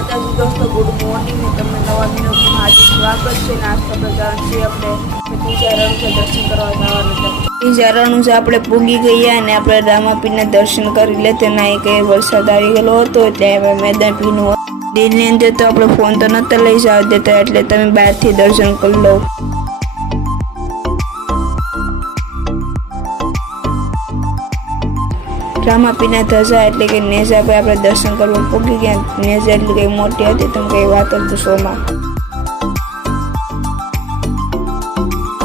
માતાજી દોસ્તો, good morning ને તમને નવા વિડીયોમાં હાર્દિક સ્વાગત છે. નાસ્તો પ્રચાર છે આપણે ત્રીજા રણુજા દર્શન કરવા જવાનું છે. ત્રીજા રણુજા આપણે પૂગી ગયા અને આપણે રામાપીરના દર્શન કરી લેતા ના કે વરસાદ આવી ગયેલો હતો એટલે હવે મેદાન ભીનું દિલની અંદર તો આપણે ફોન તો નતા લઈ જવા દેતા એટલે તમે બહારથી દર્શન કરી લો. રામાપીના ધજા એટલે કે નેજા ભાઈ આપણે દર્શન કરવા પૂગી ગયા. નેજા એટલે કઈ મોટી હતી, તમે કઈ વાત જ પૂછોમાં.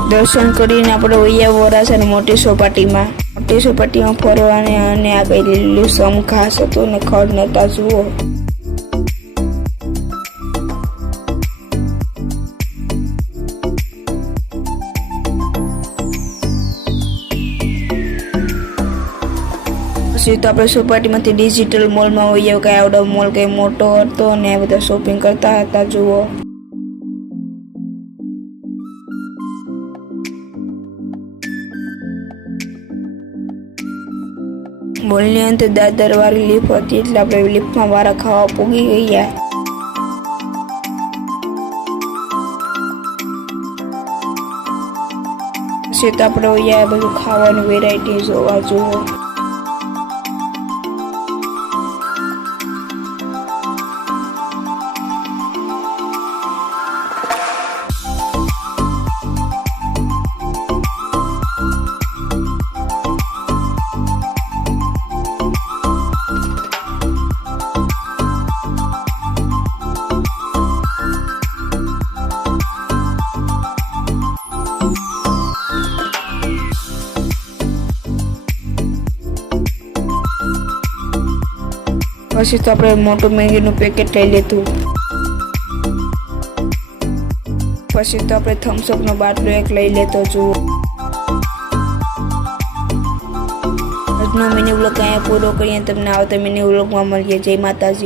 દર્શન કરીને આપણે વૈયા વરાછા ને મોટી સોપાટીમાં ફરવાને અને આ કઈ લીલું ઘાસ હતું ને ખડ નતા જુઓ. પછી તો આપણે સોપાટીમાંથી ડિજિટલ મોલમાં હોઈએ. કઈ આવડો મોલ કઈ મોટો હતો અને આ બધા શોપિંગ કરતા હતા જુઓ. મોલની અંદર દાદર વાળી લિફ્ટ હતી એટલે આપણે લિફ્ટમાં વારા ખાવા પૂગી ગયા. પછી તો આપણે અહીંયા બધું ખાવાનું વેરાયટી જોવા જુઓ. પછી તો આપણે મોટું મેગીનું પેકેટ લઈ લીધું. પછી તો આપણે થમ્સઅપનો બાટલો એક લઈ લેતો જુઓ. આજનો મિની વ્લોગ અહીંયા પૂરો કરીએ. તમને આવતા મિની વ્લોગમાં મળીએ. જય માતાજી.